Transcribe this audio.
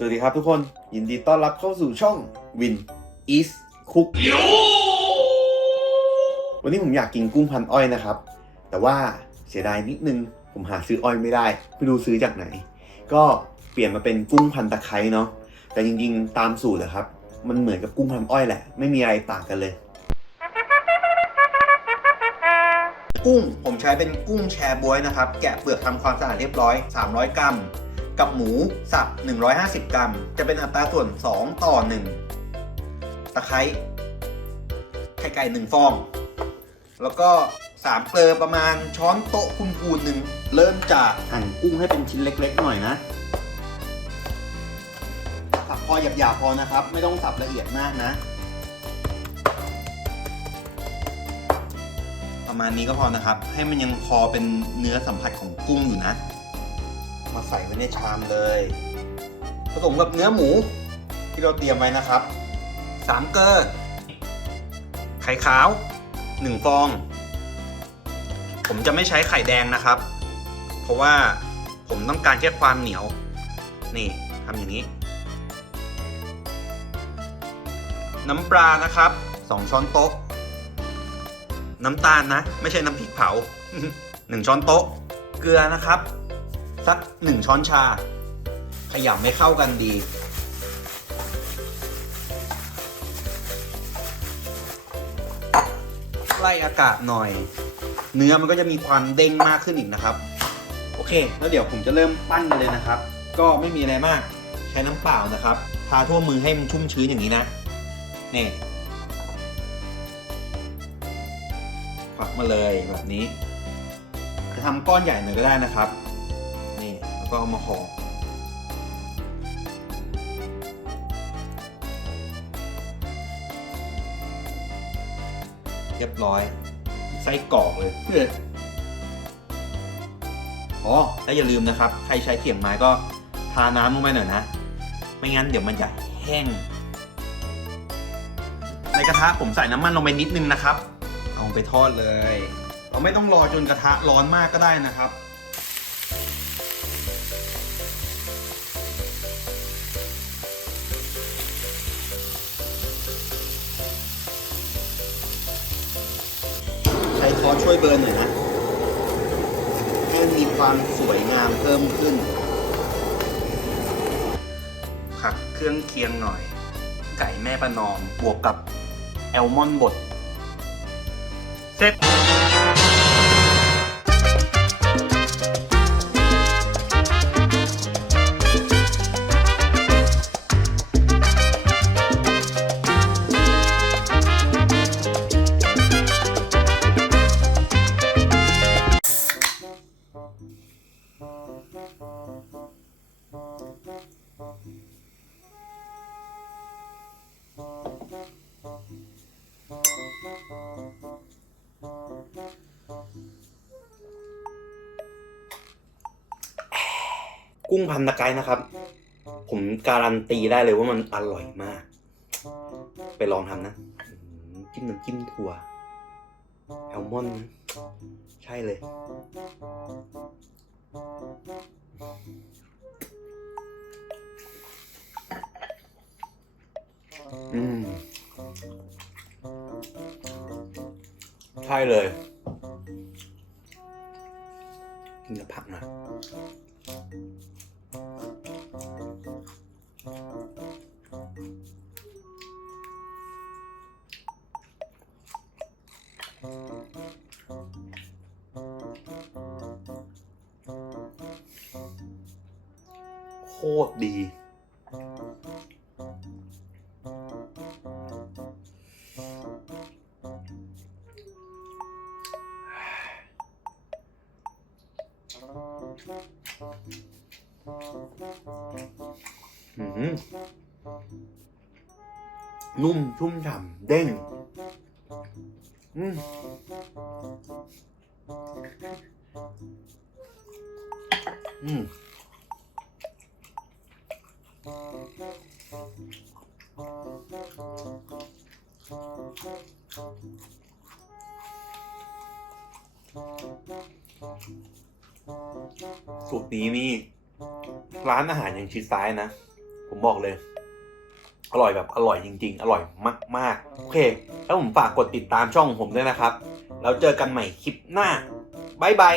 สวัสดีครับทุกคนยินดีต้อนรับเข้าสู่ช่อง Win East Cook วันนี้ผมอยากกินกุ้งพันอ้อยนะครับ แต่ว่าเสียดายนิดนึง ผมหาซื้ออ้อยไม่ได้ไม่รู้ซื้อจากไหน ก็เปลี่ยนมาเป็นกุ้งพันตะไคร้เนาะแต่จริงๆ ตามสูตรเลยครับ มันเหมือนกับกุ้งพันอ้อยแหละ ไม่มีอะไรต่างกันเลย กุ้งผมใช้เป็นกุ้งแชร์บวยนะครับ แกะเปลือกทำความสะอาดเรียบร้อย 300 กรัม กับหมูสับ 150 กรัม จะเป็นอัตราส่วน 2 ต่อ 1 ตะไคร้ไข่ไก่ 1 ฟอง แล้วก็สามเกลือประมาณช้อนโต๊ะคุณพูนหนึ่งเริ่มจากหั่นกุ้งให้เป็นชิ้นเล็กๆหน่อยนะ สับพอหยาบๆพอนะครับ ไม่ต้องสับละเอียดมากนะ ประมาณนี้ก็พอนะครับ ให้มันยังพอเป็นเนื้อสัมผัสของกุ้งอยู่นะ มาใส่ไว้ในชามเลย ผสมกับเนื้อหมูที่เราเตรียมไว้นะครับสามเกลือไข่ขาวหนึ่งฟอง ผมจะไม่ใช้ไข่แดงนะครับ เพราะว่าผมต้องการแค่ความเหนียว นี่ทำอย่างนี้ น้ำปลานะครับสองช้อนโต๊ะ น้ำตาลนะ ไม่ใช่น้ำพริกเผาหนึ่งช้อนโต๊ะ เกลือนะครับ สักหนึ่งช้อนชา ขยำให้เข้ากันดี ไล่อากาศหน่อย เนื้อมันก็จะมีความเด้งมากขึ้นอีกนะครับ โอเค แล้วเดี๋ยวผมจะเริ่มปั้นกันเลยนะครับ ก็ไม่มีอะไรมากใช้น้ำเปล่านะครับทาทั่วมือให้มันชุ่มชื้นอย่างนี้นะนี่ควักมาเลยแบบนี้ จะทำก้อนใหญ่หน่อยก็ได้นะครับ ก็เอามาห่อเรียบร้อยไส้กรอกเลยเพื่ออ๋อแล้วอย่าลืมนะครับ ใครใช้เขียงไม้ก็ทาน้ำลงไปหน่อยนะ ไม่งั้นเดี๋ยวมันจะแห้ง ในกระทะผมใส่น้ำมันลงไปนิดนึงนะครับ เอาไปทอดเลย เราไม่ต้องรอจนกระทะร้อนมากก็ได้นะครับ อช่วยเบอร์หน่อยนะ ให้มีความสวยงามเพิ่มขึ้น ผักเครื่องเคียงหน่อย ไก่แม่ประนอมบวกกับแอลมอนบด เสร็จ กุ้งพันตะไคร้นะครับ ผมการันตีได้เลยว่ามันอร่อยมาก ไปลองทำนะจิ้มน้ำจิ้มถั่วแอลมอนใช่เลย อืม ใช่เลยกินกับผักหนะ โคตรดีอ นุ่มชุ่มฉ่ำเด้งอืมอืม สูตรนี้นี่ร้านอาหารยังชิดซ้ายนะ ผมบอกเลย อร่อยแบบอร่อยจริง ๆ อร่อยมากๆ โอเค แล้วผมฝากกดติดตามช่องของผมด้วยนะครับ แล้วเจอกันใหม่คลิปหน้าบายบาย